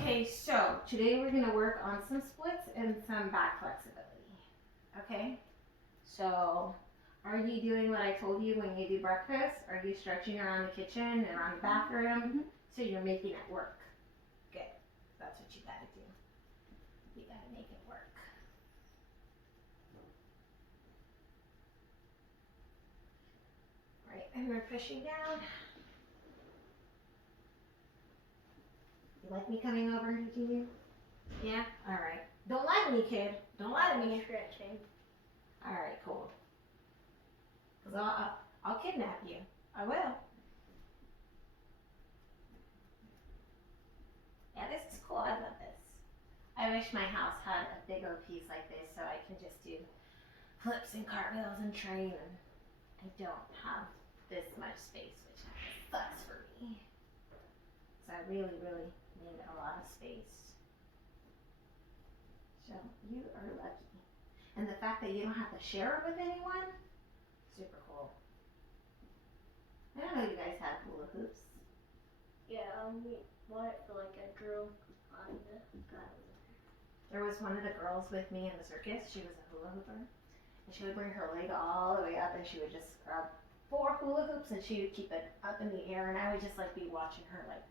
Okay, so today we're gonna work on some splits and some back flexibility. Okay, so are you doing what I told you when you do breakfast? Are you stretching around the kitchen and around the bathroom? Mm-hmm. So you're making it work. Good. That's what you gotta do. You gotta make it work. Right, and we're pushing down. You like me coming over and teaching you? Yeah? Alright. Don't lie to me, kid. Don't lie to me. Stretching. Alright, cool. Because I'll kidnap you. I will. Yeah, this is cool. I love this. I wish my house had a big old piece like this so I can just do flips and cartwheels and train. And I don't have this much space, which sucks for me. So I really, really need a lot of space. So you are lucky. And the fact that you don't have to share it with anyone, super cool. I don't know you guys have hula hoops. Yeah, we bought it for like a drill on the guy. There was one of the girls with me in the circus. She was a hula hooper. And she would bring her leg all the way up and she would just grab 4 hula hoops and she would keep it up in the air. And I would just like be watching her like,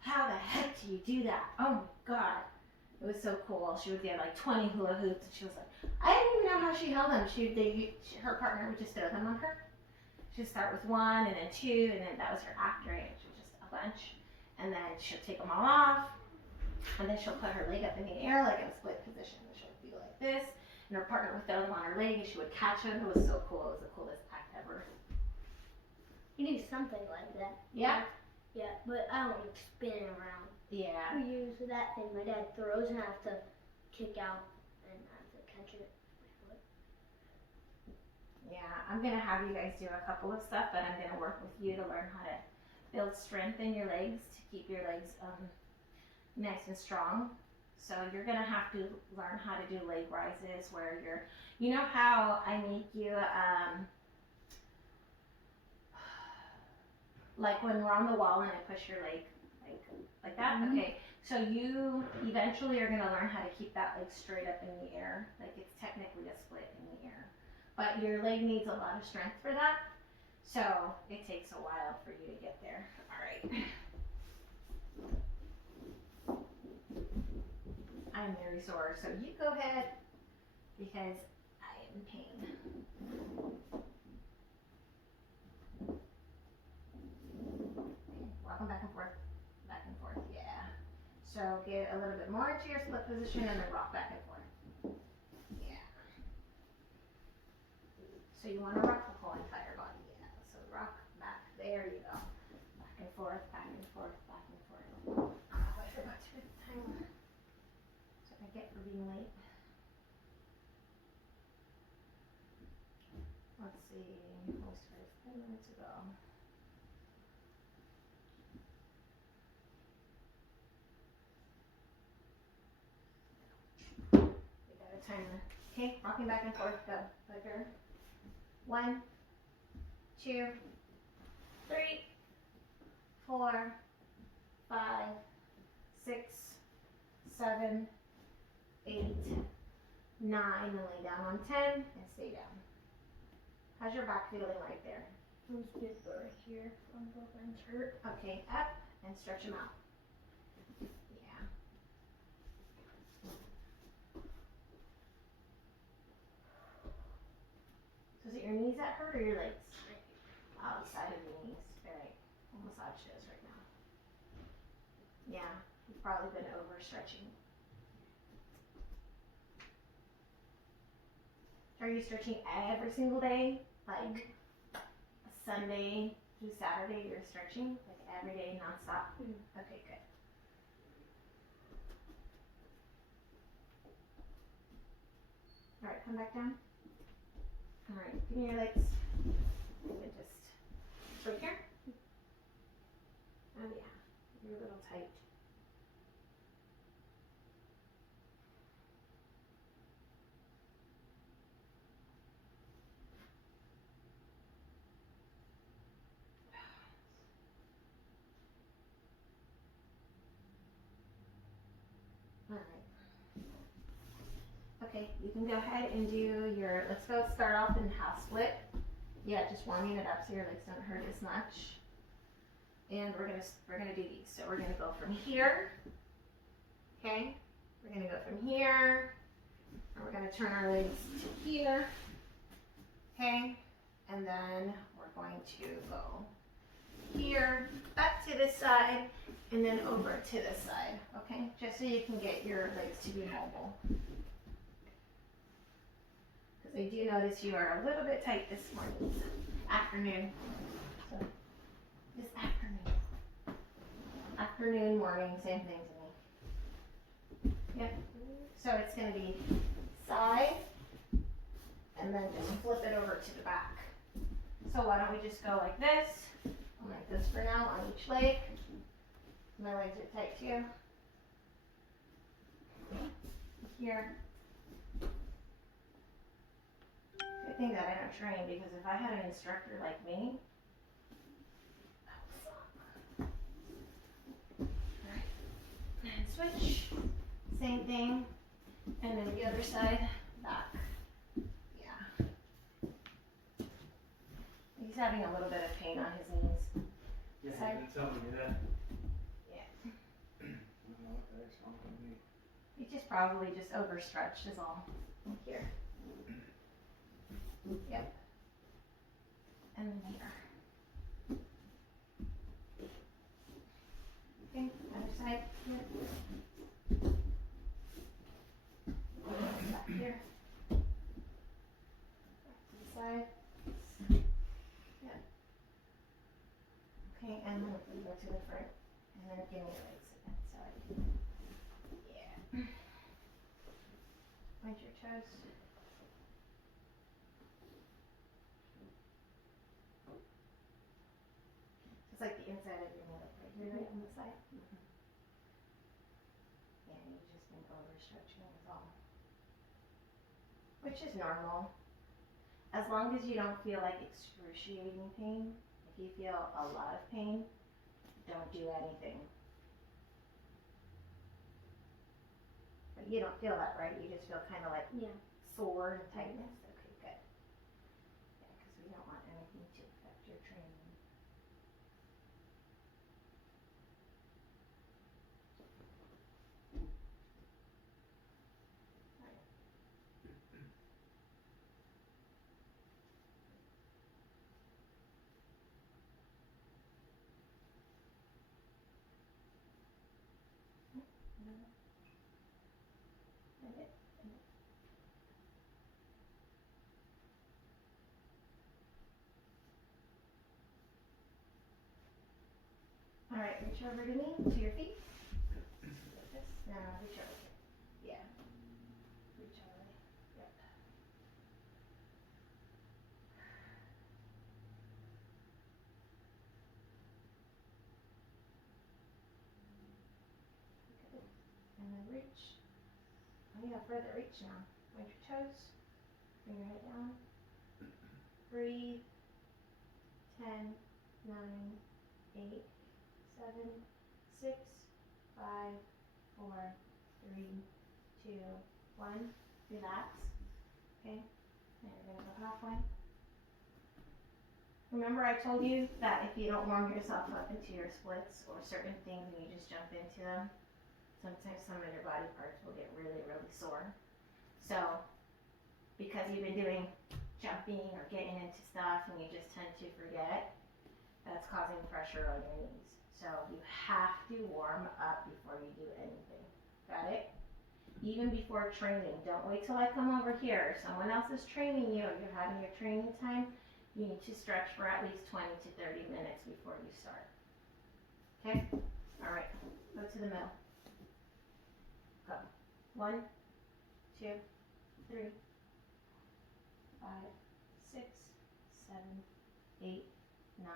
how the heck do you do that? Oh my God. It was so cool. She would get like 20 hula hoops and she was like, I didn't even know how she held them. Her partner would just throw them on her. She'd start with 1 and then 2 and then that was her after it. She was just a bunch. And then she'll take them all off. And then she'll put her leg up in the air like in a split position. And she'll be like this. And her partner would throw them on her leg and she would catch them. It was so cool. It was the coolest act ever. You do something like that. Yeah? Yeah, but I don't like spinning around. Yeah. We use that thing my dad throws and I have to kick out and I have to catch it with my foot. Yeah, I'm going to have you guys do a couple of stuff, but I'm going to work with you to learn how to build strength in your legs to keep your legs nice and strong. So you're going to have to learn how to do leg rises where you know how I make you, like when we're on the wall and I push your leg like that? Mm-hmm. Okay, so you eventually are going to learn how to keep that leg straight up in the air. Like it's technically a split in the air. But your leg needs a lot of strength for that. So it takes a while for you to get there. All right. I'm very sore, so you go ahead because I am in pain. Walking back and forth, yeah. So get a little bit more into your split position and then rock back and forth. Yeah. So you want to rock the whole entire body, yeah. So rock back, there you go. Back and forth, back and forth, back and forth. Oh, I forgot to put the timer. That's what I get for being late. Let's see, we started 10 minutes ago. We got a timer. Okay, rocking back and forth, go. Quicker. 1, 2, 3, 4, 5, 6, 7, 8, 9, and lay down on 10 and stay down. How's your back feeling right there? Feels good right here on both ends hurt. Okay, up and stretch them out. Yeah. So is it your knees that hurt or your legs? Outside of your knees. Alright, we'll massage those right now. Yeah, you've probably been overstretching. Are you stretching every single day? Like Sunday through Saturday you're stretching? Like every day nonstop? Mm-hmm. Okay, good. Alright, come back down. Alright, give me your legs. And just right here. Oh yeah, you're a little tight. Okay, you can go ahead and do your, let's go start off in half split. Yeah, just warming it up so your legs don't hurt as much. And we're gonna do these. So we're gonna go from here. Okay, we're gonna go from here. And we're gonna turn our legs to here. Okay, and then we're going to go here, back to this side, and then over to this side. Okay, just so you can get your legs to be mobile. Because I do notice you are a little bit tight this morning, afternoon. So, this afternoon, morning, same thing to me. Yep. So it's going to be side, and then just flip it over to the back. So why don't we just go like this, like this for now on each leg. My legs are tight too. Here. Good thing that I don't train, because if I had an instructor like me, that would suck. Alright. And switch. Same thing. And then the other side, back. Yeah. He's having a little bit of pain on his knees. Yeah, he's been telling me that. Yeah. I don't know what the heck's wrong with me. He just probably just overstretched is all. Here. Yep. And then here. Okay, other side. Yep. Back here. Back to the side. Yep. Okay, and then we go to the front. And then give me your legs to that side. Yeah. Point your toes. It's like the inside of your leg right here, right on the side. Yeah, you've just been overstretching is all. Which is normal. As long as you don't feel like excruciating pain. If you feel a lot of pain, don't do anything. But you don't feel that, right? You just feel kind of like sore and tightness. Okay, good. Yeah, because we don't want anything to affect your training. All right, reach over to me, to your feet. Like this. Now reach over. Yeah. Reach over. Yep. Good. And then reach. Oh, you have further reach now. Point your toes. Bring your head down. Breathe. 10, 9, 8, 7, 6, 5, 4, 3, 2, 1. Relax. Okay? And you're going to go halfway. Remember I told you that if you don't warm yourself up into your splits or certain things and you just jump into them, sometimes some of your body parts will get really, really sore. So, because you've been doing jumping or getting into stuff and you just tend to forget, that's causing pressure on your knees. So you have to warm up before you do anything. Got it? Even before training. Don't wait till I come over here. Someone else is training you or you're having your training time. You need to stretch for at least 20 to 30 minutes before you start. Okay? All right. Go to the middle. Go. 1, 2, 3, 5, 6, 7, 8, 9,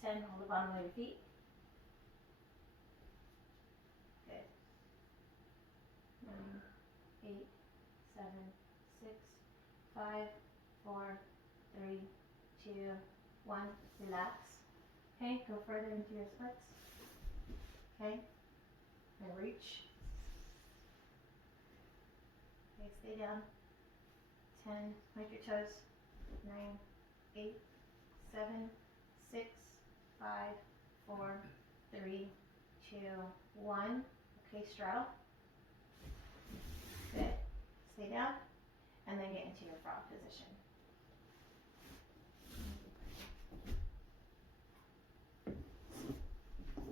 10. Hold the bottom of your feet. Good. 9, 8, 7, 6, 5, 4, 3, 2, 1. Relax. Okay, go further into your splits. Okay, and reach. Okay, stay down. 10, point your toes. 9, 8, 7, 6, 5, 4, 3, 2, 1. Okay, straddle. Good. Stay down. And then get into your frog position.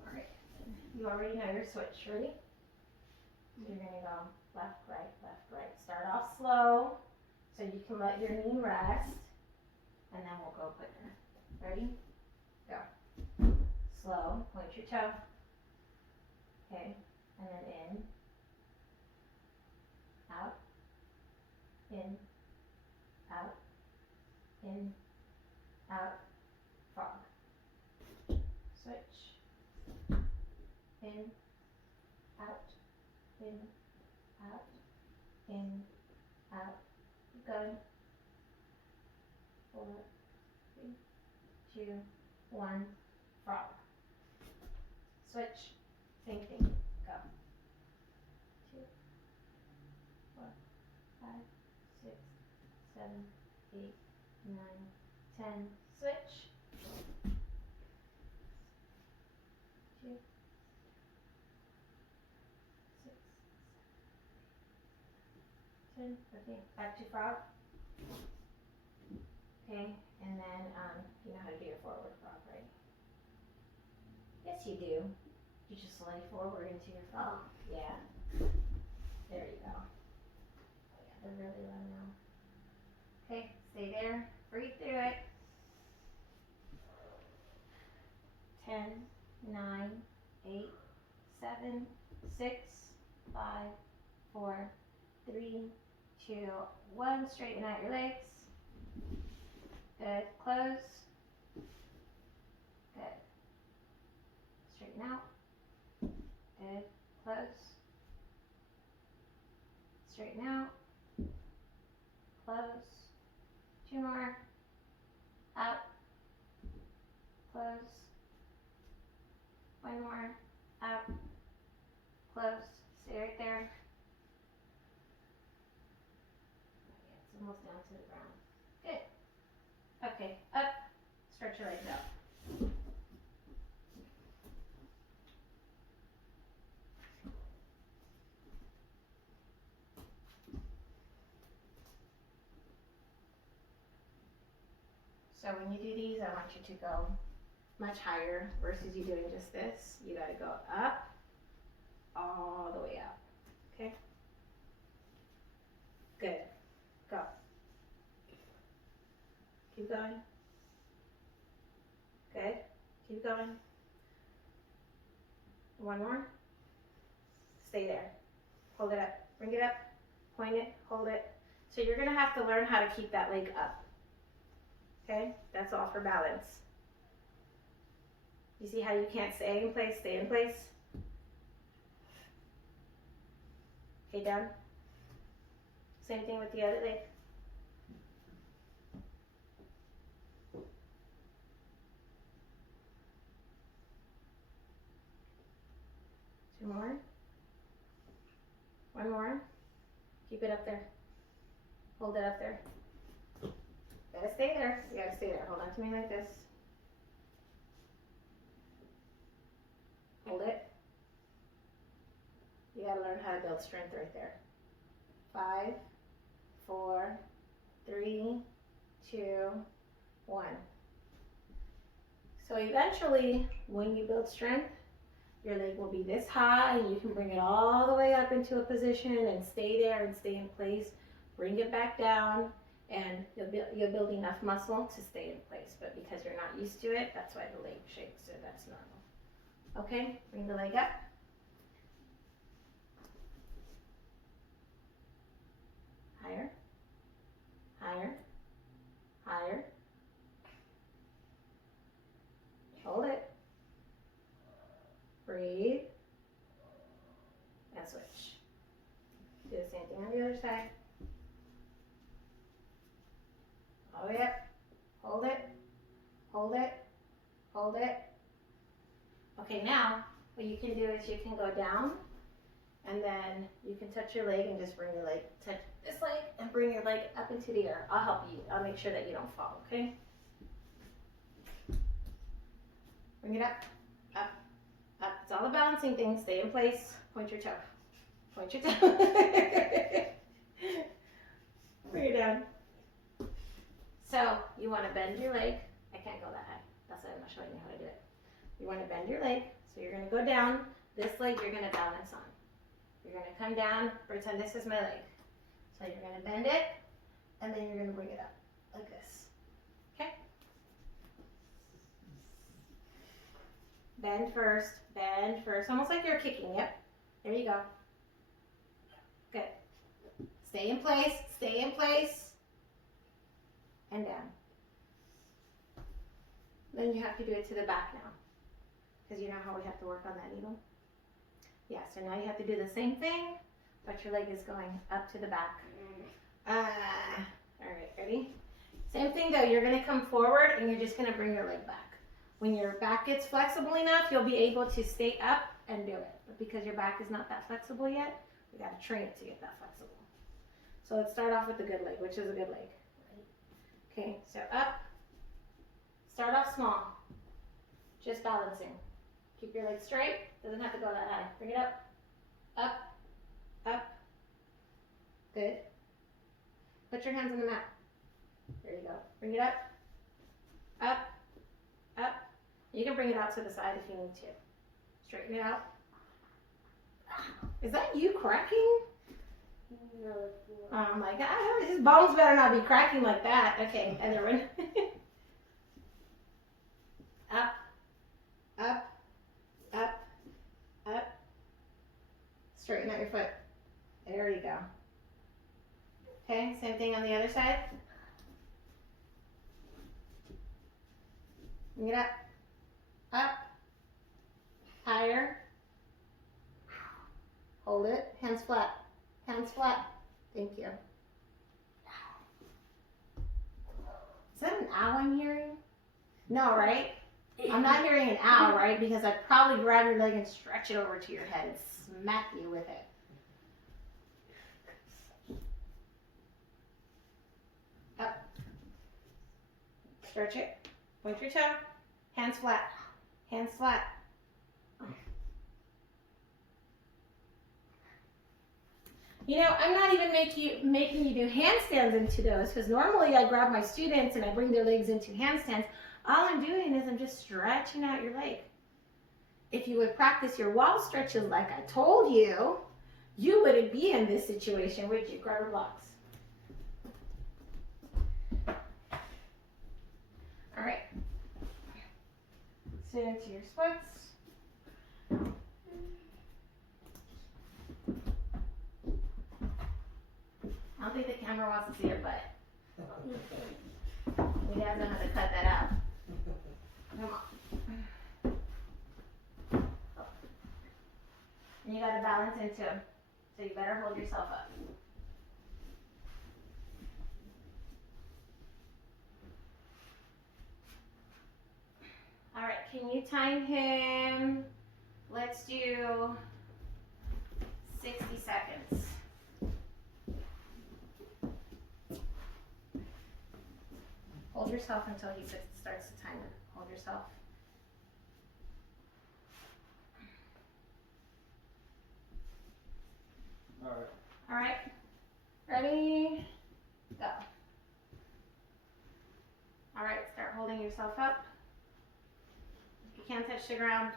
Alright. You already know your switch. Ready? So you're going to go left, right, left, right. Start off slow so you can let your knee rest. And then we'll go quicker. Ready? Go. Slow. Point your toe. Okay. And then in. Out. In. Out. In. Out. Frog. Switch. In. Out. In. Out. In. Out. Keep going. 4, 3, 2, 1. Frog. Switch. Same thing. Go. 2, 4, 5, 6, 7, 8, 9, 10. Switch. 2, 6, 7, 10. Okay. Back to frog. Okay, and then you know how to do your forward frog, right? Yes, you do. You just lay forward into your frog. Yeah. There you go. Oh yeah, they're really low now. Okay, stay there. Breathe through it. 10, 9, 8, 7, 6, 5, 4, 3, 2, 1. Straighten out your legs. Good. Close. Good. Straighten out. Good. Close. Straighten out. Close. 2 more. Out. Close. 1 more. Out. Close. Stay right there. Okay, it's almost down to the ground. Good. Okay, up. Stretch your legs out. So when you do these, I want you to go much higher versus you doing just this. You gotta go up, all the way up. Okay? Good. Go. Keep going. Good. Keep going. 1 more. Stay there. Hold it up. Bring it up. Point it. Hold it. So you're going to have to learn how to keep that leg up. Okay? That's all for balance. You see how you can't stay in place? Stay in place. Okay, done. Same thing with the other leg. Two more. 1 more. Keep it up there. Hold it up there. Gotta stay there. You gotta stay there. Hold on to me like this. Hold it. You gotta learn how to build strength right there. 5, 4, 3, 2, 1. So eventually, when you build strength, your leg will be this high and you can bring it all the way up into a position and stay there and stay in place. Bring it back down and you'll build enough muscle to stay in place. But because you're not used to it, that's why the leg shakes, so that's normal. Okay, bring the leg up. Higher, higher, higher. Hold it. Breathe. And switch. Do the same thing on the other side. All the way up. Hold it. Hold it. Hold it. Okay, now what you can do is you can go down and then you can touch your leg and just bring your leg, touch this leg and bring your leg up into the air. I'll help you. I'll make sure that you don't fall, okay? Bring it up, up, up. It's all a balancing thing. Stay in place. Point your toe. Point your toe. Bring it down. So you want to bend your leg. I can't go that high. That's why I'm not showing you how to do it. You want to bend your leg. So you're going to go down. This leg you're going to balance on. You're going to come down. Pretend this is my leg. So you're going to bend it. And then you're going to bring it up like this. Okay? Bend first. Bend first. Almost like you're kicking. Yep. There you go. Good. Stay in place. Stay in place. And down. Then you have to do it to the back now. Because you know how we have to work on that needle? Yeah, so now you have to do the same thing, but your leg is going up to the back. All right, ready? Same thing though, you're gonna come forward and you're just gonna bring your leg back. When your back gets flexible enough, you'll be able to stay up and do it. But because your back is not that flexible yet, we gotta train it to get that flexible. So let's start off with the good leg. Which is a good leg? Okay, so up. Start off small. Just balancing. Keep your leg straight. Doesn't have to go that high. Bring it up. Up. Up. Good. Put your hands on the mat. There you go. Bring it up. Up. Up. You can bring it out to the side if you need to. Straighten it out. Is that you cracking? No. Oh my God. His bones better not be cracking like that. Okay, other one. Up. Up. Up. Up. Straighten out your foot. There you go. Okay, same thing on the other side. Bring it up. Up. Higher. Hold it. Hands flat. Hands flat. Thank you. Is that an ow I'm hearing? No, right? I'm not hearing an ow, right? Because I'd probably grab your leg and stretch it over to your head and smack you with it. Up. Stretch it. Point your toe. Hands flat. Hands flat. You know, I'm not even making you do handstands into those, because normally I grab my students and I bring their legs into handstands. All I'm doing is I'm just stretching out your leg. If you would practice your wall stretches like I told you, you wouldn't be in this situation, would you? Grab your blocks. All right. Sit into your splits. I don't think the camera wants to see your butt. We guys know how to cut that out. Come on. And you gotta balance into them. So you better hold yourself up. All right, can you time him? Let's do 60 seconds. Hold yourself until he starts to time it. Hold yourself. All right. All right. Ready? Go. All right, start holding yourself up. You can't touch the ground.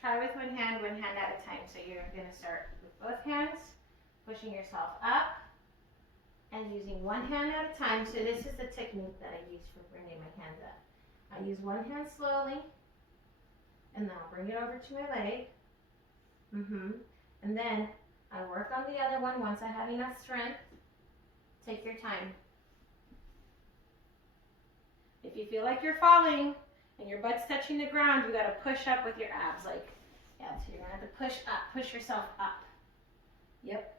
Try with one hand at a time. So you're gonna start with both hands, pushing yourself up, and using one hand at a time. So this is the technique that I use for bringing my hands up. I use one hand slowly, and then I'll bring it over to my leg. And then I work on the other one once I have enough strength. Take your time. If you feel like you're falling and your butt's touching the ground, you gotta push up with your abs. Like, yeah, so you're gonna have to push up, push yourself up. Yep.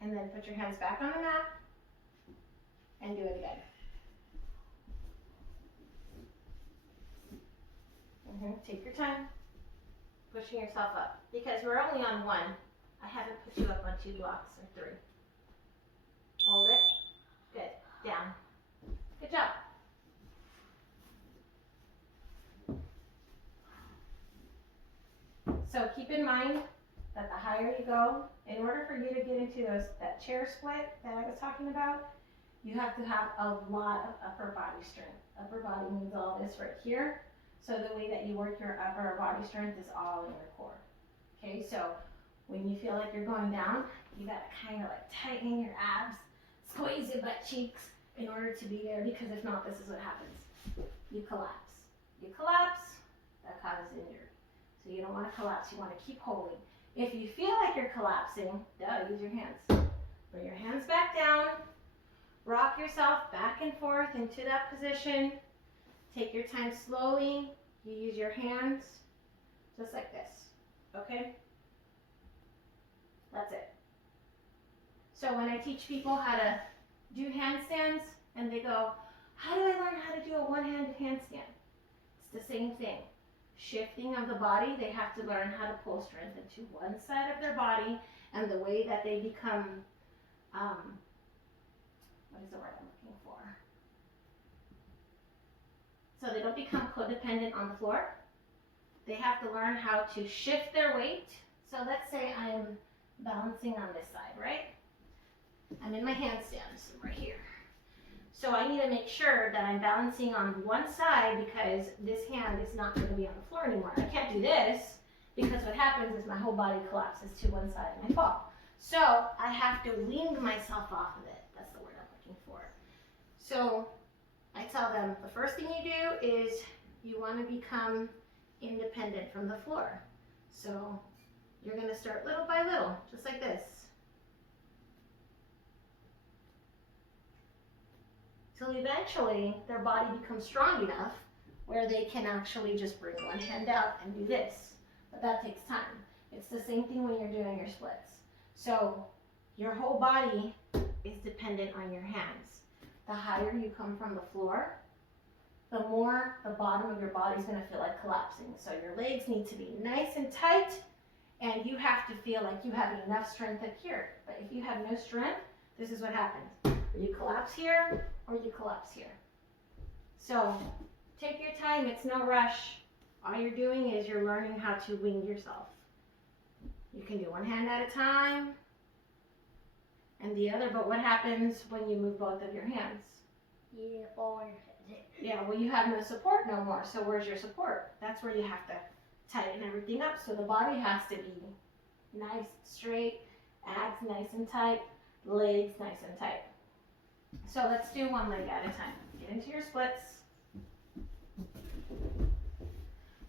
And then put your hands back on the mat and do it again. Take your time, pushing yourself up, because we're only on one. I haven't put you up on 2 blocks or 3. Hold it. Good. Down. Good job. So keep in mind that the higher you go, in order for you to get into that chair split that I was talking about, you have to have a lot of upper body strength. Upper body means all this right here. So the way that you work your upper body strength is all in your core. Okay, so when you feel like you're going down, you gotta kind of like tighten your abs, squeeze your butt cheeks in order to be there, because if not, this is what happens. You collapse. You collapse, that causes injury. So you don't want to collapse, you want to keep holding. If you feel like you're collapsing, use your hands. Bring your hands back down, rock yourself back and forth into that position. Take your time slowly. You use your hands just like this, okay? That's it. So when I teach people how to do handstands and they go, how do I learn how to do a one-handed handstand? It's the same thing. Shifting of the body, they have to learn how to pull strength into one side of their body, and the way that they become, what is the word I'm looking for? So they don't become codependent on the floor. They have to learn how to shift their weight. So let's say I'm balancing on this side, right? I'm in my handstands right here. So I need to make sure that I'm balancing on one side, because this hand is not going to be on the floor anymore. I can't do this, because what happens is my whole body collapses to one side and I fall. So I have to wean myself off of it. That's the word I'm looking for. So I tell them the first thing you do is you want to become independent from the floor. So you're going to start little by little, just like this. Till eventually their body becomes strong enough where they can actually just bring one hand out and do this. But that takes time. It's the same thing when you're doing your splits. So your whole body is dependent on your hands. The higher you come from the floor, the more the bottom of your body is going to feel like collapsing. So your legs need to be nice and tight, and you have to feel like you have enough strength up here. But if you have no strength, this is what happens. You collapse here, or you collapse here. So take your time, it's no rush. All you're doing is you're learning how to wing yourself. You can do one hand at a time and the other, but what happens when you move both of your hands? You fall on your head. Yeah, well, you have no support no more, so where's your support? That's where you have to tighten everything up. So the body has to be nice, straight, abs nice and tight, legs nice and tight. So let's do one leg at a time. Get into your splits.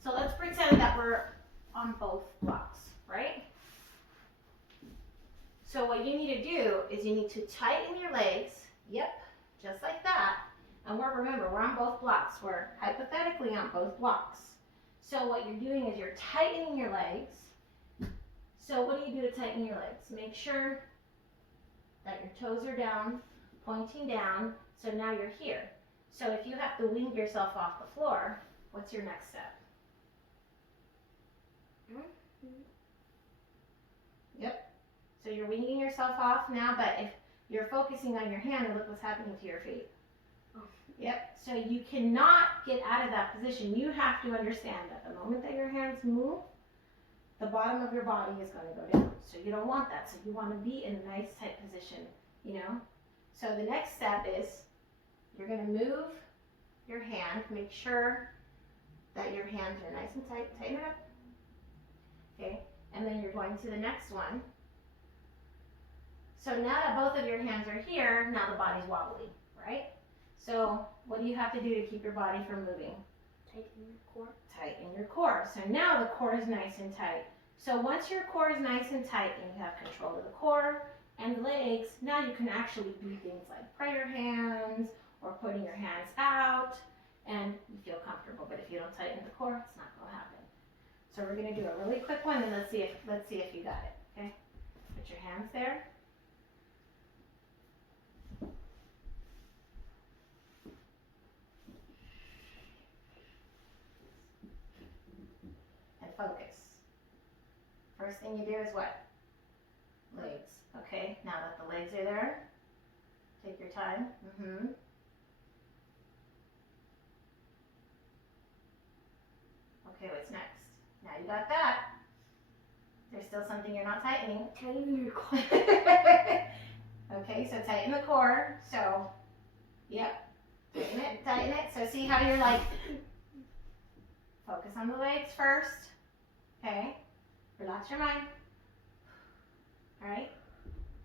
So let's pretend that we're on both blocks, right? So what you need to do is you need to tighten your legs. Yep, just like that. And remember, we're on both blocks. We're hypothetically on both blocks. So what you're doing is you're tightening your legs. So what do you do to tighten your legs? Make sure that your toes are down, pointing down, so now you're here. So if you have to wean yourself off the floor, what's your next step? Yep. So you're weaning yourself off now, but if you're focusing on your hand, look what's happening to your feet. Yep. So you cannot get out of that position. You have to understand that the moment that your hands move, the bottom of your body is going to go down. So you don't want that. So you want to be in a nice tight position, you know? So the next step is you're going to move your hand. Make sure that your hands are nice and tight. Tighten it up. Okay. And then you're going to the next one. So now that both of your hands are here, now the body's wobbly, right? So what do you have to do to keep your body from moving? Tighten your core. Tighten your core. So now the core is nice and tight. So once your core is nice and tight and you have control of the core and the legs, now you can actually do things like prayer hands or putting your hands out, and you feel comfortable. But if you don't tighten the core, it's not going to happen. So we're going to do a really quick one, and let's see if you got it. Okay, put your hands there. And focus. First thing you do is what? legs. Okay, now that the legs are there, take your time. Okay, what's next? Now you got that. There's still something you're not tightening. Tighten your core. Okay, so tighten the core. So, yep. Tighten it, tighten it. So see how you're like, focus on the legs first. Okay, relax your mind. All right,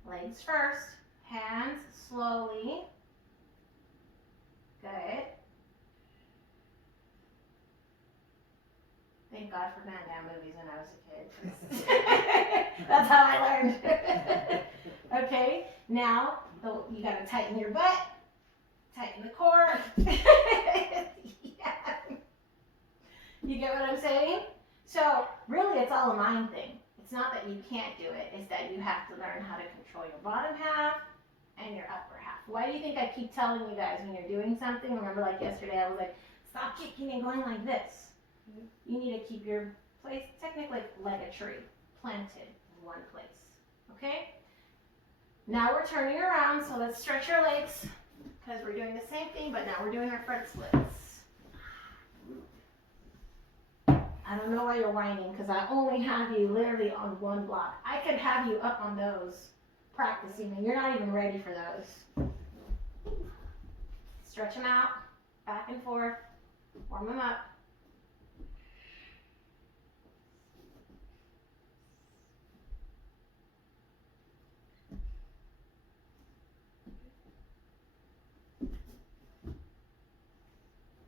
legs first. Hands slowly. Good. Thank God for Van Damme movies when I was a kid. That's how I learned. Okay, now you gotta tighten your butt, tighten the core. Yeah. You get what I'm saying? So really it's all a mind thing. It's not that you can't do it, it's that you have to learn how to control your bottom half and your upper half. Why do you think I keep telling you guys when you're doing something? Remember like yesterday I was like, stop kicking and going like this. You need to keep your place technically like a tree, planted in one place. Okay? Now we're turning around, so let's stretch our legs because we're doing the same thing, but now we're doing our front splits. I don't know why you're whining because I only have you literally on one block. I could have you up on those practicing and you're not even ready for those. Stretch them out, back and forth, warm them up.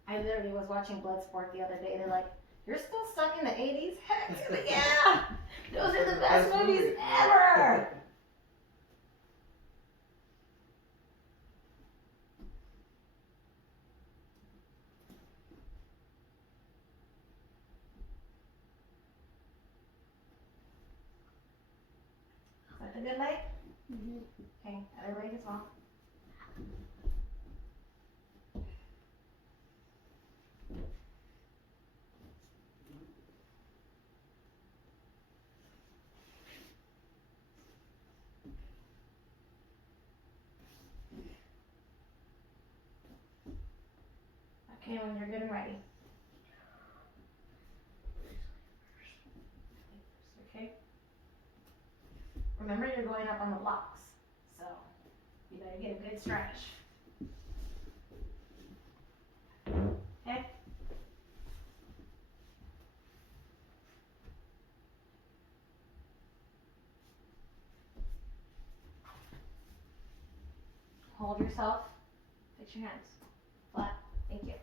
I literally was watching Bloodsport the other day. They're like, you're still stuck in the 80s? Heck yeah! Those are the best movies ever! Is that the good leg? Okay, other leg as well. Okay, when you're good and ready. Okay? Remember, you're going up on the blocks, so you better get a good stretch. Okay? Hold yourself. Fix your hands. Flat. Thank you.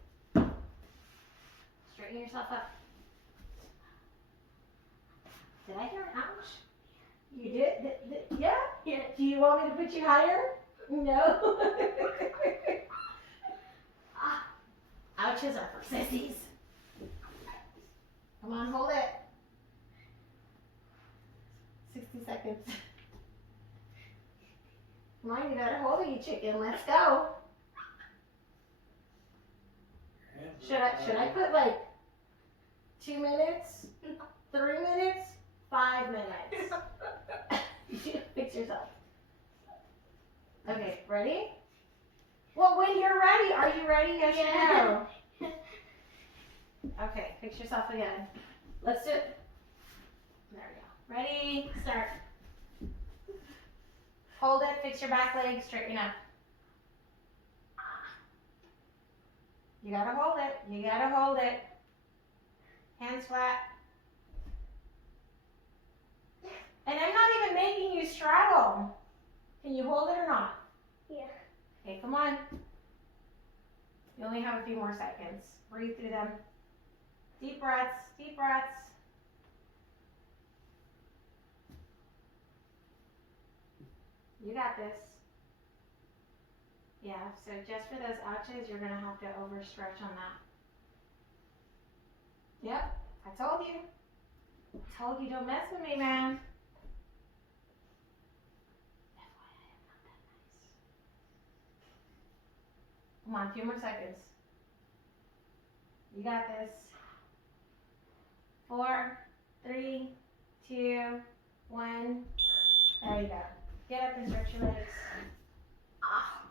Straighten yourself up. Did I hear an ouch? You did? Yeah? Yeah. Do you want me to put you higher? No. Ouches are for sissies. Come on, hold it. 60 seconds. Come on, you better hold it, you chicken. Let's go. Should I put like 2 minutes? 3 minutes? 5 minutes? Fix yourself. Okay, ready? Well, when you're ready. Are you ready? Yes or no? Okay, fix yourself again. Let's do it. There we go. Ready? Start. Hold it, fix your back leg, straighten up. You gotta hold it. You gotta hold it. Hands flat. And I'm not even making you straddle. Can you hold it or not? Yeah. Okay, come on. You only have a few more seconds. Breathe through them. Deep breaths, deep breaths. You got this. Yeah, so just for those ouches, you're gonna have to overstretch on that. Yep, I told you. I told you don't mess with me, man. Come on, a few more seconds. You got this. 4, 3, 2, 1. There you go. Get up and stretch your legs. Ah.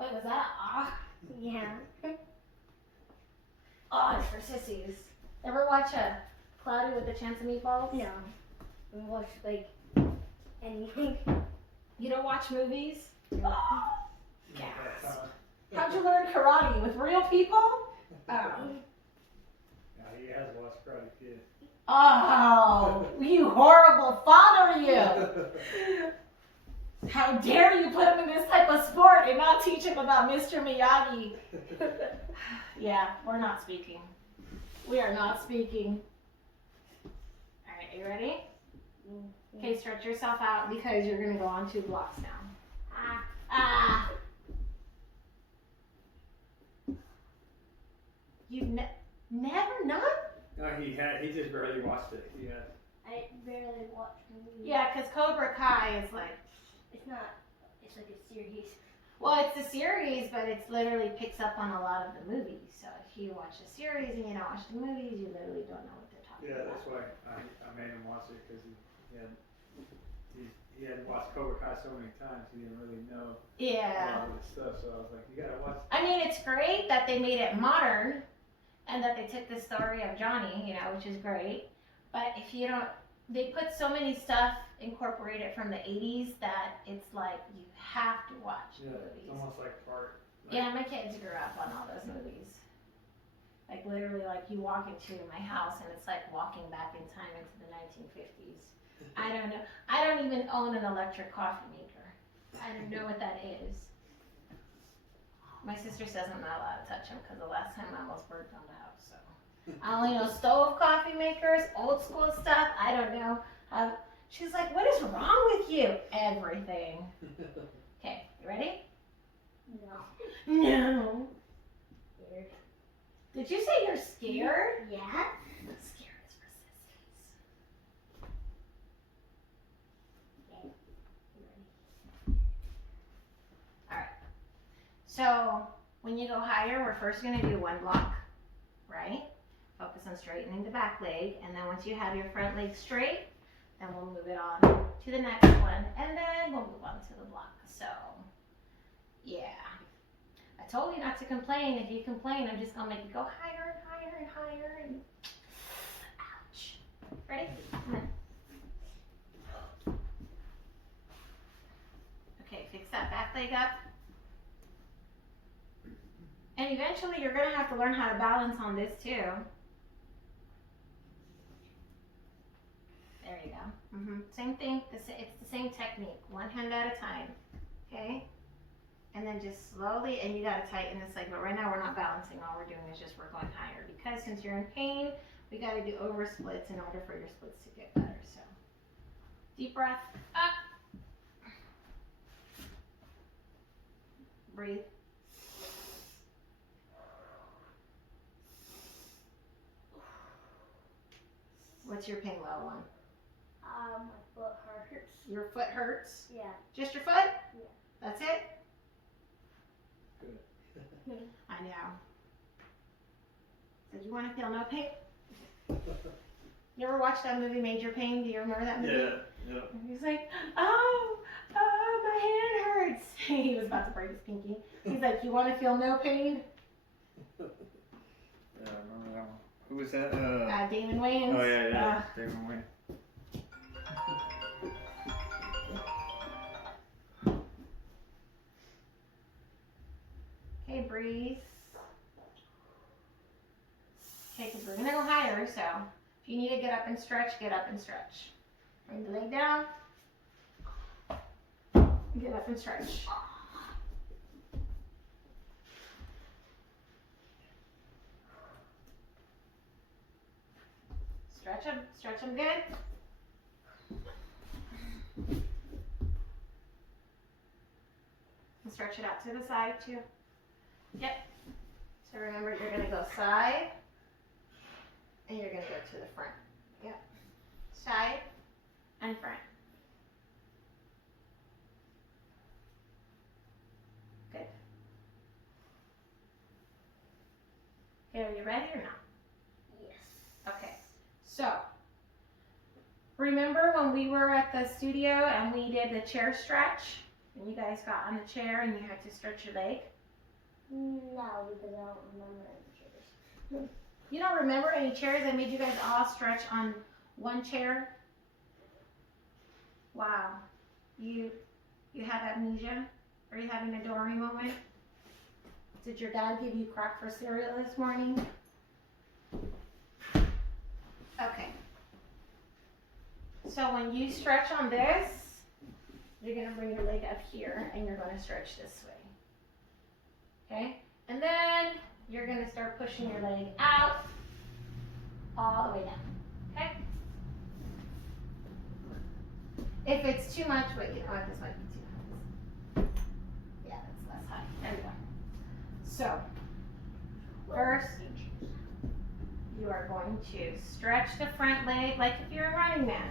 Wait, was that a ah? Yeah. Oh, it's for sissies. Ever watch a Cloudy with a Chance of Meatballs? No. We watch like anything. You don't watch movies? Oh, That's, yes. How'd you learn karate? With real people? Oh. Yeah, he has watched Karate Kid. Oh, you horrible father, you! How dare you put him in this type of sport and not teach him about Mr. Miyagi? Yeah, we're not speaking. We are not speaking. Alright, you ready? Okay, stretch yourself out because you're going to go on 2 blocks now. Ah. Ah! You've never none? No, he just barely watched it. He had. I barely watch movies. Yeah, because Cobra Kai is like, It's not. It's like a series. well, it's a series, but it's literally picks up on a lot of the movies. So if you watch a series and you don't watch the movies, you literally don't know what they're talking Yeah, about. that's why I made him watch it because he had watched Cobra Kai so many times he didn't really know a Yeah. lot of the stuff. So I was like, you gotta watch. I mean, it's great that they made it modern and that they took the story of Johnny, you know, which is great. But if you don't, they put so many stuff incorporated from the 80s that it's like you have to watch the Yeah, movies. it's almost like part. Like, Yeah, my kids grew up on all those movies. Like literally, like you walk into my house and it's like walking back in time into the 1950s. I don't know. I don't even own an electric coffee maker. I don't know what that is. My sister says I'm not allowed to touch them because the last time I almost burnt down the house. So I only know stove coffee makers, old school stuff. I don't know. She's like, "What is wrong with you?" Everything. Okay, you ready? No. No. Scared. Did you say you're scared? Yeah. Scared is for sissies. Okay. Alright. So when you go higher, we're first going to do 1 block, right? Focus on straightening the back leg. And then once you have your front leg straight, then we'll move it on to the next one. And then we'll move on to the block. So, yeah. I told you not to complain. If you complain, I'm just going to make you go higher and higher and higher. And ouch. Ready? Come on. Okay, fix that back leg up. And eventually you're going to have to learn how to balance on this too. There you go. Same thing. It's the same technique. 1 hand at a time. Okay? And then just slowly, and you got to tighten this leg. But right now we're not balancing. All we're doing is just we're going higher. Because since you're in pain, we got to do over splits in order for your splits to get better. So deep breath. Up. Breathe. What's your pain level on? My foot hurts. Your foot hurts? Yeah. Just your foot? Yeah. That's it? Good. I know. So do you want to feel no pain? You ever watched that movie Major Pain? Do you remember that movie? Yeah. He's like, oh, my hand hurts. He was about to break his pinky. He's like, you want to feel no pain? Yeah, I remember that one. Who was that? Damon Wayans. Oh yeah. Damon Wayne. Okay, breathe. Okay, because we're going to go higher, so if you need to get up and stretch, get up and stretch. Bring the leg down. Get up and stretch. Stretch them good. And stretch it out to the side too. Yep. So remember, you're going to go side, and you're going to go to the front. Yep. Side and front. Good. Okay, are you ready or not? Yes. Okay. So, breathe. remember when we were at the studio and we did the chair stretch? And you guys got on the chair and you had to stretch your leg? No, because I don't remember any chairs. You don't remember any chairs? I made you guys all stretch on one chair? Wow. You have amnesia? Are you having a Dory moment? Did your dad give you crack for cereal this morning? Okay. So when you stretch on this, you're going to bring your leg up here and you're going to stretch this way. Okay? And then you're going to start pushing your leg out all the way down. Okay? If it's too much, wait, you know what? This might be too high. Yeah, that's less high. There we go. So, first, you are going to stretch the front leg like if you're a running man.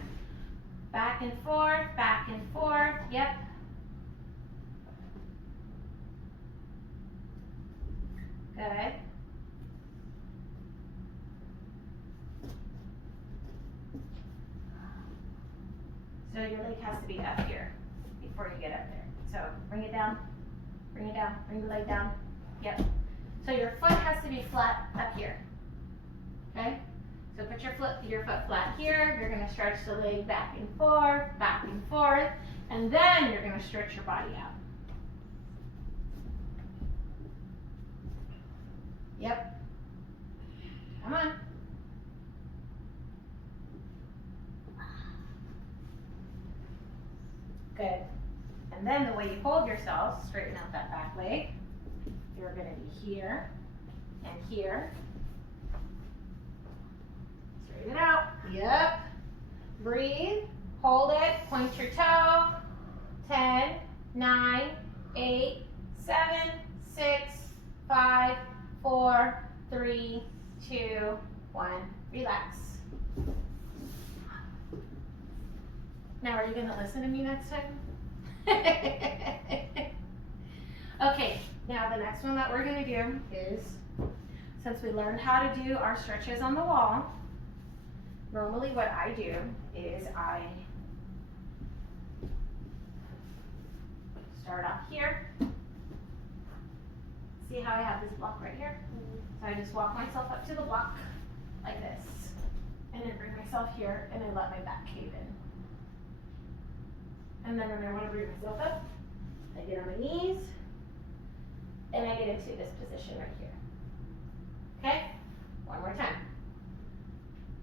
Back and forth, back and forth. Yep. Good. So your leg has to be up here before you get up there. So bring it down, bring it down, bring the leg down. Yep. So your foot has to be flat up here. Okay? So put your foot flat here. You're going to stretch the leg back and forth, and then you're going to stretch your body out. Yep. Come on. Good. And then the way you hold yourself, straighten out that back leg. You're going to be here and here. Straighten it out. Yep. Breathe. Hold it. Point your toe. 10, 9, 8, 7, 6, 5, 4, 3, 2, 1. Relax. Now, are you going to listen to me next time? Okay, now the next one that we're going to do is, since we learned how to do our stretches on the wall, normally what I do is I start off here. See how I have this block right here? So I just walk myself up to the block like this, and then bring myself here, and then let my back cave in. And then when I want to bring myself up, I get on my knees, and I get into this position right here. Okay? One more time.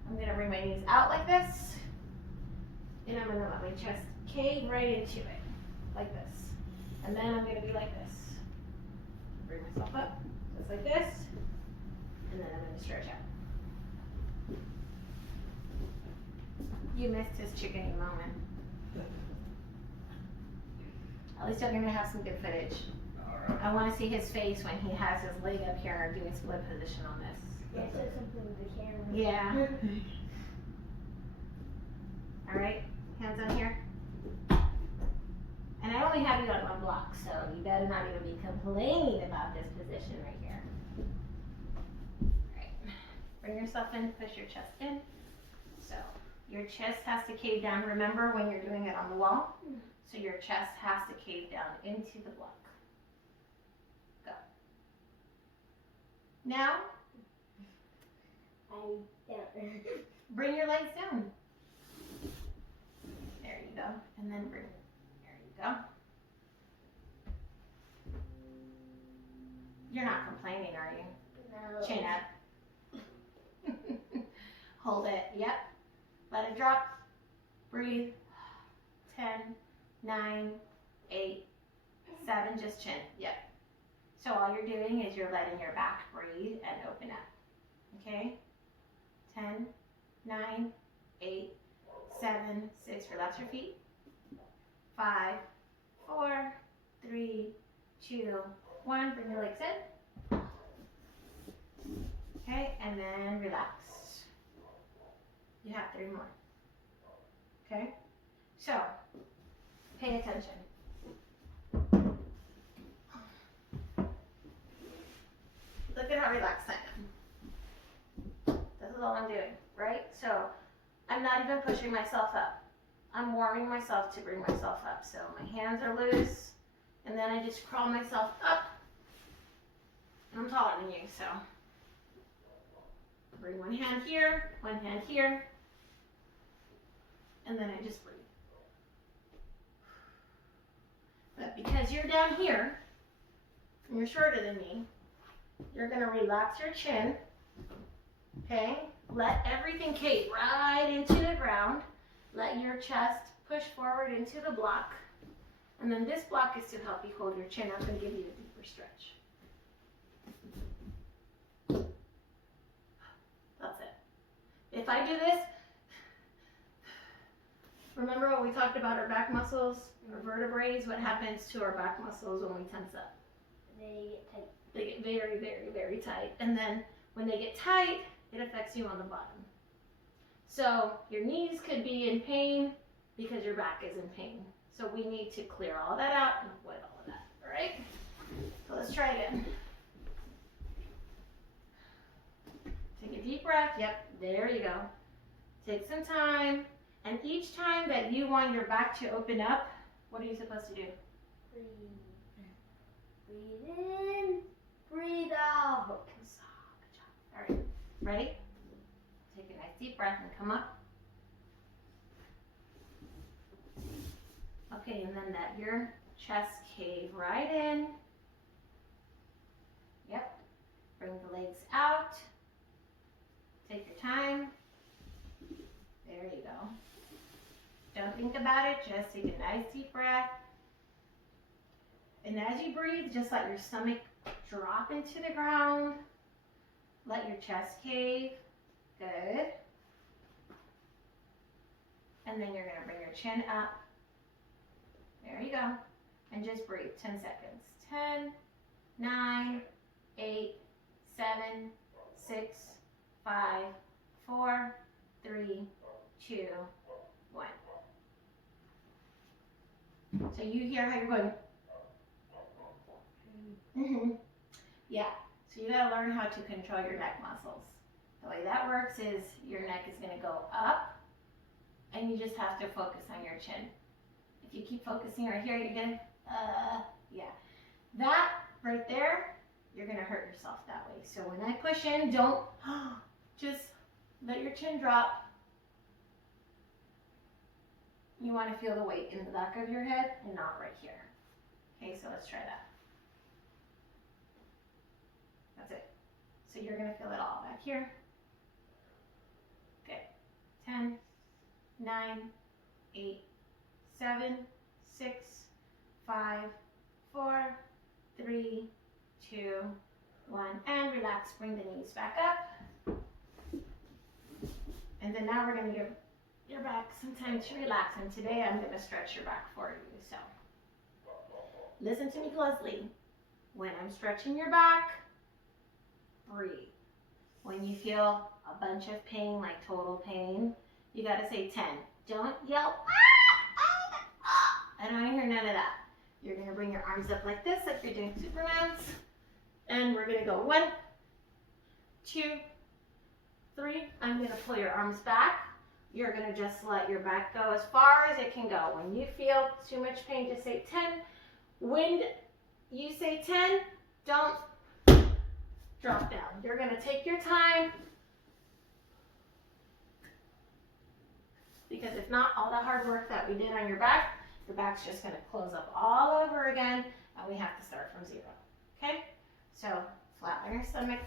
I'm going to bring my knees out like this, and I'm going to let my chest cave right into it, like this. And then I'm going to be like this. Bring myself up, just like this, and then I'm going to stretch out. You missed his chickeny moment. At least you're going to have some good footage. Alright. I want to see his face when he has his leg up here doing split position on this. Yeah, said something with the camera. Yeah. All right, hands on here. And I only have you on one block, so you better not even be complaining about this position right here. All right, bring yourself in, push your chest in. So your chest has to cave down. Remember when you're doing it on the wall? So your chest has to cave down into the block. Go. Now, I don't. bring your legs down. There you go. And then bring, there you go. You're not complaining, are you? No. Chin up. Hold it. Yep. Let it drop. Breathe. 10, 9, 8, 7, just chin. Yep. So all you're doing is you're letting your back breathe and open up. Okay? 10, 9, 8, 7, 6. Relax your feet. 5, 4, 3, 2, 1. Bring your legs in. Okay, and then relax. You have 3 more. Okay? So, pay attention. Look at how relaxed I am. This is all I'm doing, right? So, I'm not even pushing myself up. I'm warming myself to bring myself up. So my hands are loose, and then I just crawl myself up. I'm taller than you, so bring one hand here, and then I just breathe. But because you're down here, and you're shorter than me, you're gonna relax your chin, okay? Let everything cave right into the ground. Let your chest push forward into the block. And then this block is to help you hold your chin up and give you a deeper stretch. That's it. If I do this, remember when we talked about our back muscles, our vertebrae, what happens to our back muscles when we tense up? They get tight. They get very, very, very tight. And then when they get tight, it affects you on the bottom. So your knees could be in pain because your back is in pain. So we need to clear all that out and avoid all of that, all right? So let's try again. Take a deep breath. Yep, there you go. Take some time. And each time that you want your back to open up, what are you supposed to do? Breathe. Breathe in. Breathe out. Good job. All right, ready? Take a nice deep breath and come up. Okay, and then let your chest cave right in. Yep. Bring the legs out. Take your time. There you go. Don't think about it, just take a nice deep breath. And as you breathe, just let your stomach drop into the ground. Let your chest cave. Good. And then you're going to bring your chin up. There you go. And just breathe. 10 seconds. 10, 9, 8, 7, 6, 5, 4, 3, 2, 1. So you hear how you're going. Yeah. So you got to learn how to control your neck muscles. The way that works is your neck is going to go up, and you just have to focus on your chin. If you keep focusing right here, you're going to, yeah. That right there, you're going to hurt yourself that way. So when I push in, don't, just let your chin drop. You want to feel the weight in the back of your head and not right here. Okay, so let's try that. That's it. So you're going to feel it all back here. Okay. 10, 9, 8, 7, 6, 5, 4, 3, 2, 1. And relax. Bring the knees back up. And then now we're going to give your back some time to relax. And today I'm going to stretch your back for you. So listen to me closely. When I'm stretching your back, breathe. When you feel a bunch of pain, like total pain, you got to say 10. Don't yell, I don't want to hear none of that. You're going to bring your arms up like this, like you're doing Supermans. And we're going to go 1, 2, 3. I'm going to pull your arms back. You're going to just let your back go as far as it can go. When you feel too much pain, just say 10. When you say 10, don't drop down. You're going to take your time, because if not, all the hard work that we did on your back, the back's just going to close up all over again, and we have to start from 0. Okay? So flat on your stomach.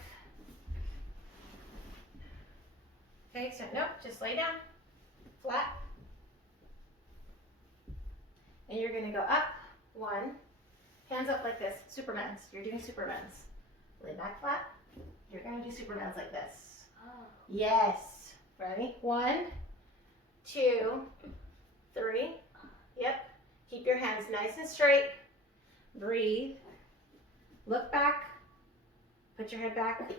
Okay, so nope, just lay down, flat. And you're going to go up, 1, hands up like this, Supermans. You're doing Supermans. Lay back flat. You're going to do Supermans like this. Oh. Yes. Ready? 1, 2, 3. Yep. Keep your hands nice and straight. Breathe. Look back. Put your head back.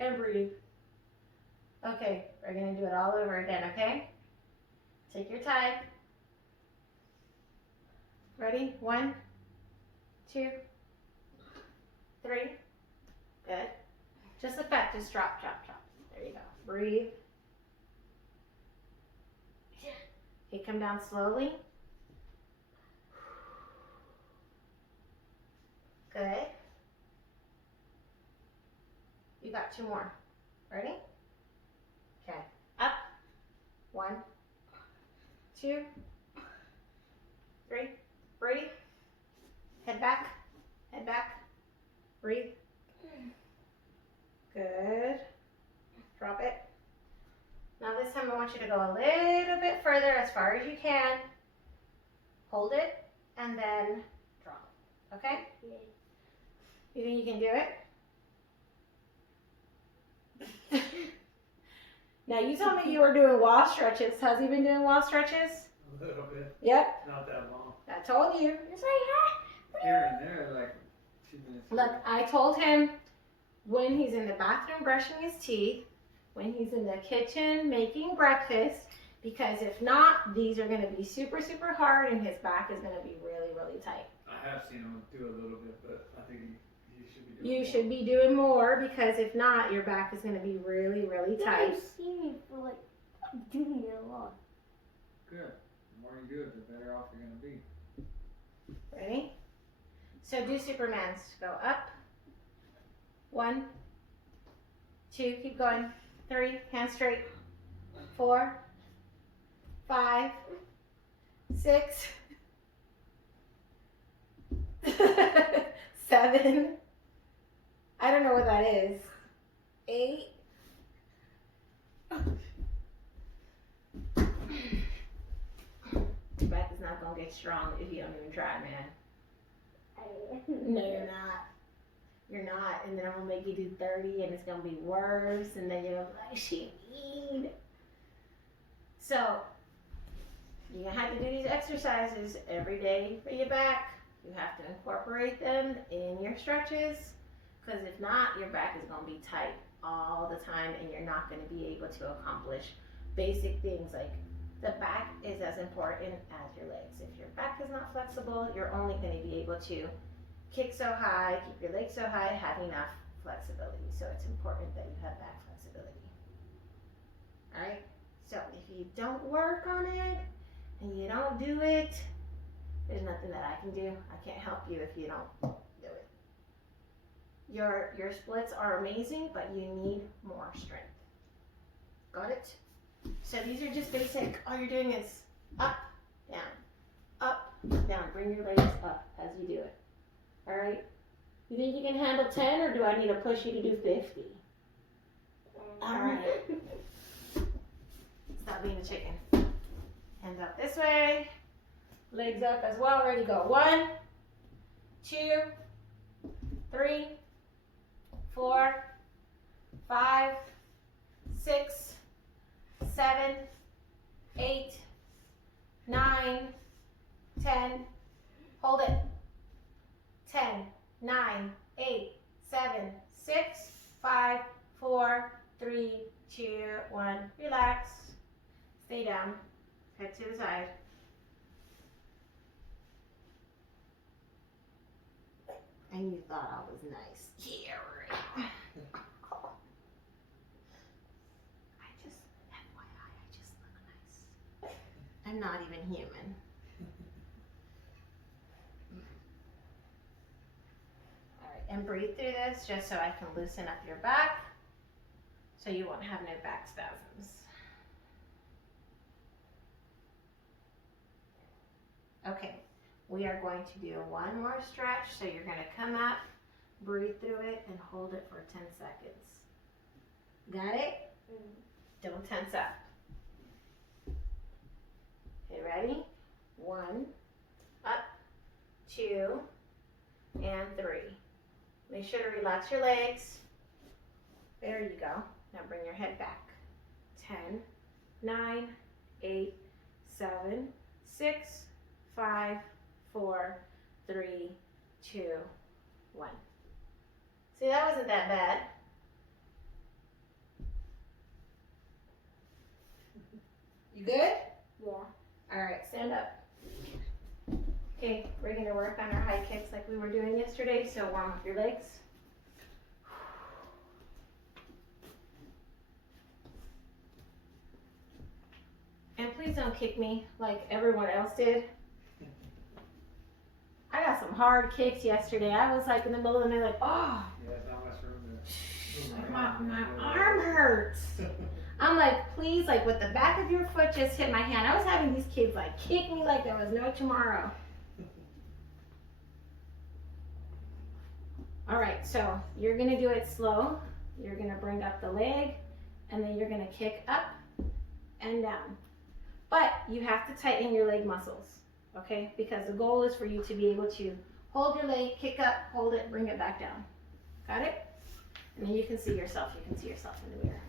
And breathe. Okay, we're going to do it all over again, okay? Take your time. Ready? 1, 2, 3. Good. Just look back. that. Just drop, drop, drop. There you go. Breathe. Okay, come down slowly. Good. You got 2 more. Ready? Okay. Up. 1, 2, 3. Breathe. Head back. Head back. Breathe. Good. Drop it. Now this time I want you to go a little bit further, as far as you can. Hold it and then drop. Okay? Yeah. You think you can do it? Now you told me you were doing wall stretches. Has he been doing wall stretches? A little bit. Yep. Not that long. I told you. It's like, Here and there, like 2 minutes. Look, I told him when he's in the bathroom brushing his teeth, when he's in the kitchen making breakfast, because if not, these are going to be super, super hard and his back is going to be really, really tight. I have seen him do a little bit, but I think he should be doing You more. should be doing more, because if not, your back is going to be really, really tight. I've seen me for like doing it a lot. Good. The more you do it, the better off you're going to be. Ready? So do Superman's. Go up. 1, 2, keep going. 3, hands straight. 4, 5, 6, 7. I don't know what that is. 8. Your back is not gonna get strong if you don't even try, man. No, you're not. You're not. And then I'm gonna make you do 30 and it's gonna be worse. And then you're gonna be like, she need. So, you're gonna have to do these exercises every day for your back. You have to incorporate them in your stretches. Because if not, your back is gonna be tight all the time and you're not gonna be able to accomplish basic things like the back is as important as your legs. If your back is not flexible, you're only going to be able to kick so high, keep your legs so high, have enough flexibility. So it's important that you have back flexibility. All right? So if you don't work on it and you don't do it, there's nothing that I can do. I can't help you if you don't do it. Your splits are amazing, but you need more strength. Got it? So these are just basic. All you're doing is up, down. Bring your legs up as you do it. All right? You think you can handle 10 or do I need to push you to do 50? All right. Stop being a chicken. Hands up this way. Legs up as well. Ready, go. 1, 2, 3, 4, 5, 6, 7, 8, 9, 10. Hold it. 10, 9, 8, 7, 6, 5, 4, 3, 2, 1. Relax. Stay down. Head to the side. And you thought I was nice. Yeah, right. I just look nice. I'm not even human. Alright, and breathe through this just so I can loosen up your back so you won't have no back spasms. Okay, we are going to do one more stretch. So you're going to come up, breathe through it, and hold it for 10 seconds. Got it? Don't tense up. Okay, ready? 1, up, 2, and 3. Make sure to relax your legs. There you go. Now bring your head back. 10, 9, 8, 7, 6, 5, 4, 3, 2, 1. See, that wasn't that bad. You good? Yeah. Alright, stand up. Okay, we're going to work on our high kicks like we were doing yesterday, so warm up your legs. Please don't kick me like everyone else did. I got some hard kicks yesterday. I was like in the middle of the night like, oh, Yeah, there's not much room to move my around. arm hurts. I'm like, please, like with the back of your foot just hit my hand. I was having these kids like kick me like there was no tomorrow. All right, so you're gonna do it slow. You're gonna bring up the leg and then you're gonna kick up and down. But you have to tighten your leg muscles, okay? Because the goal is for you to be able to hold your leg, kick up, hold it, bring it back down. Got it? And then you can see yourself. You can see yourself in the mirror.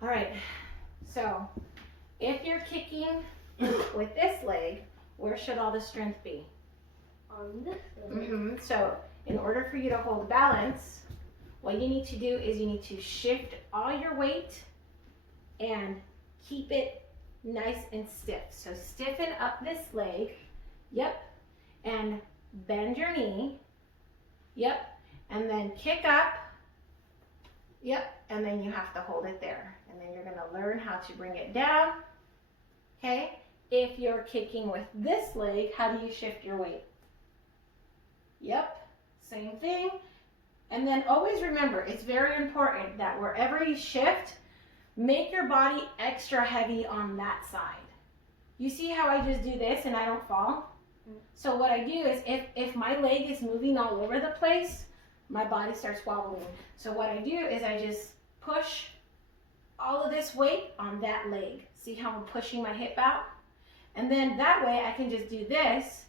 All right, so if you're kicking with this leg, where should all the strength be? On this leg. So in order for you to hold balance, what you need to do is you need to shift all your weight and keep it nice and stiff. So stiffen up this leg, yep, and bend your knee, yep, and then kick up, yep, and then you have to hold it there. And then you're gonna learn how to bring it down, okay? If you're kicking with this leg, how do you shift your weight? Yep, same thing. And then always remember, it's very important that wherever you shift, make your body extra heavy on that side. You see how I just do this and I don't fall? So what I do is if my leg is moving all over the place, my body starts wobbling. So what I do is I just push all of this weight on that leg. See how I'm pushing my hip out? And then that way I can just do this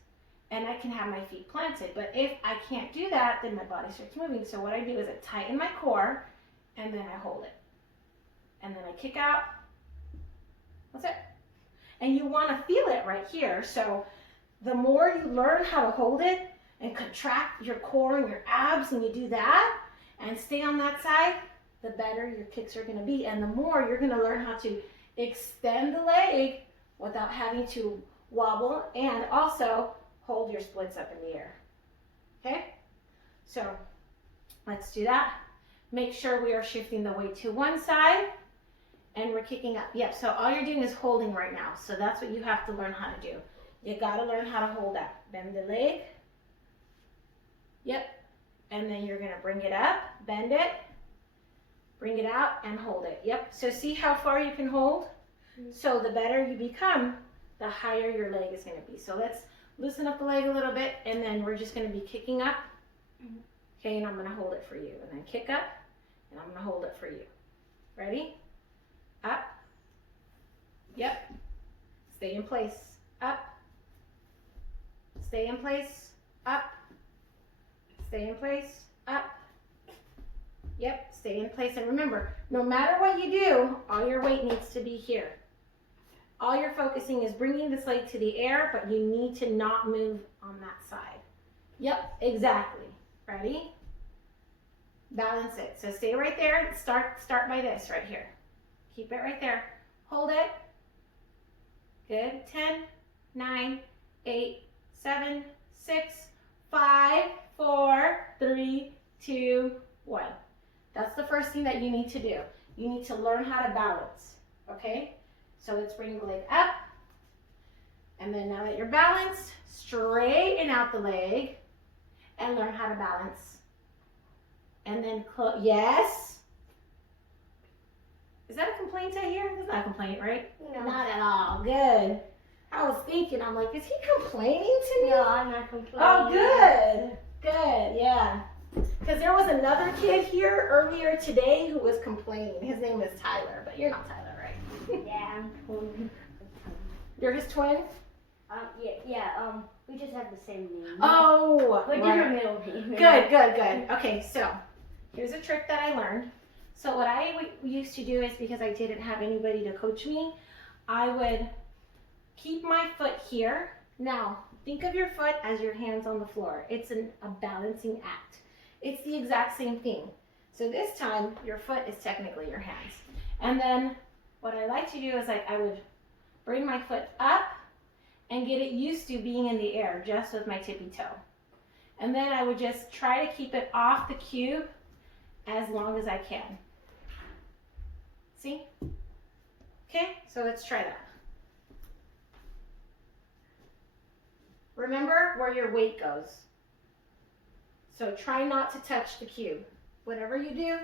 and I can have my feet planted. But if I can't do that, then my body starts moving. So what I do is I tighten my core and then I hold it. And then I kick out. That's it. And you want to feel it right here. So the more you learn how to hold it and contract your core and your abs and you do that and stay on that side, the better your kicks are going to be. And the more you're going to learn how to extend the leg without having to wobble and also hold your splits up in the air. Okay? So let's do that. Make sure we are shifting the weight to one side and we're kicking up. Yep, so all you're doing is holding right now. So that's what you have to learn how to do. You gotta learn how to hold that. Bend the leg. Yep. And then you're gonna bring it up, bend it, bring it out and hold it. Yep, so see how far you can hold? So the better you become, the higher your leg is gonna be. So let's loosen up the leg a little bit and then we're just gonna be kicking up. Okay, and I'm gonna hold it for you. And then kick up and I'm gonna hold it for you. Ready? Up. Yep. Stay in place. Up. Stay in place. Up. Stay in place. Up. Yep. Stay in place. And remember, no matter what you do, all your weight needs to be here. All you're focusing is bringing this leg to the air, but you need to not move on that side. Yep, exactly. Ready? Balance it. So stay right there. Start by this right here. Keep it right there. Hold it. Good. 10, 9, 8, 7, 6, 5, 4, 3, 2, 1. That's the first thing that you need to do. You need to learn how to balance. Okay? So let's bring the leg up. And then now that you're balanced, straighten out the leg and learn how to balance. And then close. Yes? Is that a complaint I hear? That's not a complaint, right? No. Not at all. Good. I was thinking, I'm like, is he complaining to me? No, I'm not complaining. Oh, good. Good, yeah. Because there was another kid here earlier today who was complaining. His name is Tyler, but you're not Tyler, right? Yeah, I'm twin. You're his twin? We just have the same name. Oh, But different middle name. Good. Okay, so here's a trick that I learned. So what I used to do is because I didn't have anybody to coach me, I would keep my foot here. Now, think of your foot as your hands on the floor. It's a balancing act. It's the exact same thing. So this time, your foot is technically your hands. And then what I like to do is I would bring my foot up and get it used to being in the air just with my tippy toe. And then I would just try to keep it off the cube as long as I can. See? Okay, so let's try that. Remember where your weight goes. So try not to touch the cube. Whatever you do,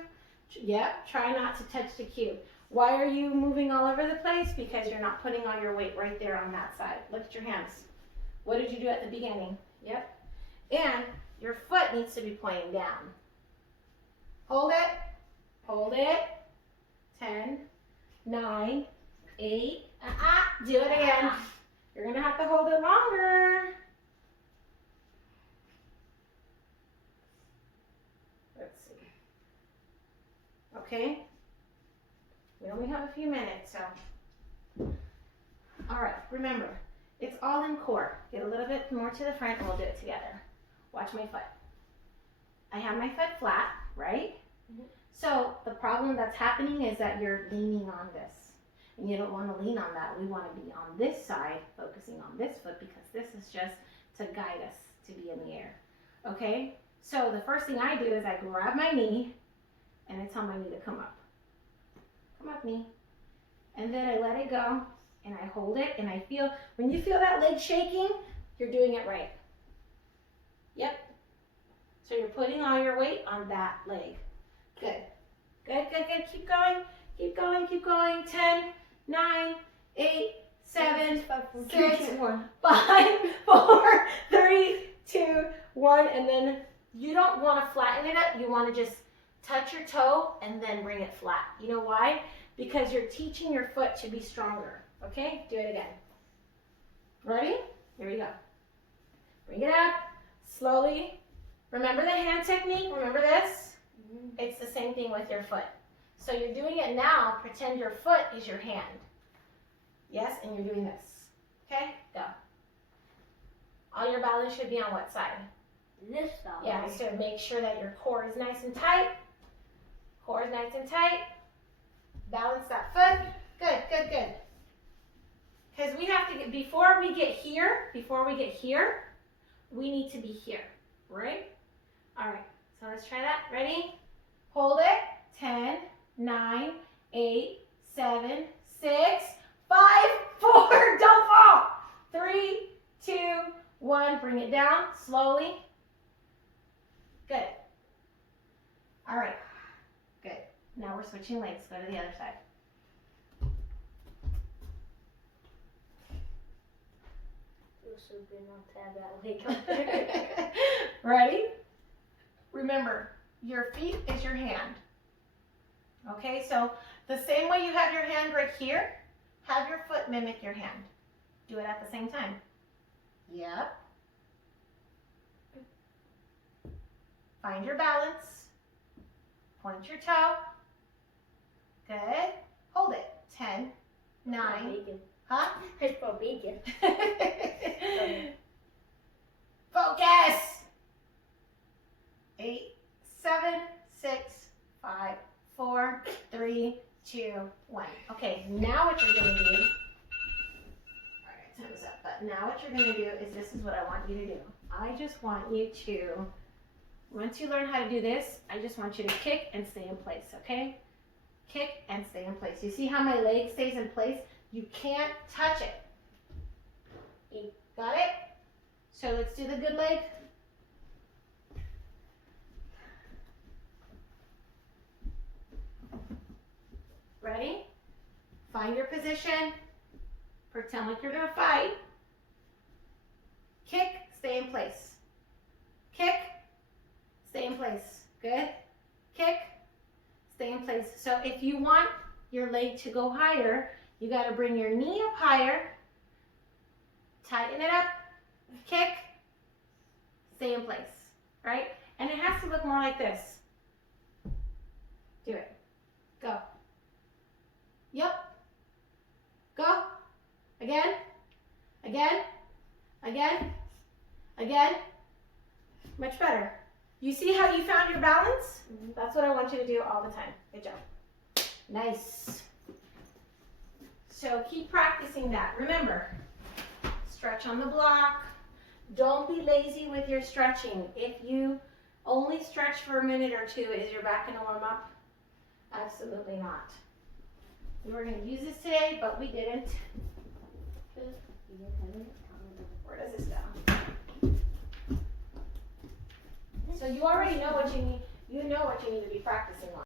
try not to touch the cube. Why are you moving all over the place? Because you're not putting all your weight right there on that side. Look at your hands. What did you do at the beginning? Yep. And your foot needs to be pointing down. Hold it. Hold it. 10, 9, 8. Do it again. You're going to have to hold it longer. Let's see. Okay. We only have a few minutes, so. All right, remember, it's all in core. Get a little bit more to the front and we'll do it together. Watch my foot. I have my foot flat, right? Mm-hmm. So the problem that's happening is that you're leaning on this. And you don't want to lean on that. We want to be on this side, focusing on this foot, because this is just to guide us to be in the air. Okay? So the first thing I do is I grab my knee and I tell my knee to come up. Come up, knee. And then I let it go and I hold it and I feel, when you feel that leg shaking, you're doing it right. Yep. So you're putting all your weight on that leg. Good. Good, good, good. Keep going. Keep going, keep going. 10, 9, 8, 7, 6, 5, 4, 3, 2, 1. And then you don't want to flatten it up. You want to just touch your toe and then bring it flat. You know why? Because you're teaching your foot to be stronger. Okay? Do it again. Ready? Here we go. Bring it up. Slowly. Remember the hand technique? Remember this? It's the same thing with your foot. So you're doing it now. Pretend your foot is your hand. Yes? And you're doing this. Okay? Go. All your balance should be on what side? This side. Yeah, so make sure that your core is nice and tight. Core is nice and tight. Balance that foot. Good, good, good. Because we have to get, before we get here, we need to be here, right? All right, so let's try that. Ready? Hold it. 10, 9, 8, 7, 6, 5, 4. Don't fall. 3, 2, 1. Bring it down slowly. Good. All right. Good. Now we're switching legs. Go to the other side. Feels so good not to have that leg up there. Ready? Remember, your feet is your hand. Okay, so the same way you have your hand right here, have your foot mimic your hand. Do it at the same time. Yep. Find your balance. Point your toe. Good. Hold it. 10, 9. Bacon. Huh? It's for bacon. Focus. 8, 7, 6, 5, 4, 3, 2, 1. Okay, now what you're going to do, all right, time's up, but now what you're going to do is this is what I want you to do. I just want you to, once you learn how to do this, I just want you to kick and stay in place, okay? Kick and stay in place. You see how my leg stays in place? You can't touch it. You got it? So let's do the good leg. Ready? Find your position. Pretend like you're going to fight. Kick, stay in place. Kick, stay in place. Good. Kick, stay in place. So if you want your leg to go higher, you got to bring your knee up higher. Tighten it up. Kick, stay in place. Right? And it has to look more like this. Do it. Go. Yep. Go. Again. Again. Again. Again. Much better. You see how you found your balance? That's what I want you to do all the time. Good job. Nice. So keep practicing that. Remember, stretch on the block. Don't be lazy with your stretching. If you only stretch for a minute or two, is your back going to warm up? Absolutely not. We were gonna use this today, but we didn't. Where does this go? So you already know what you need. You know what you need to be practicing on.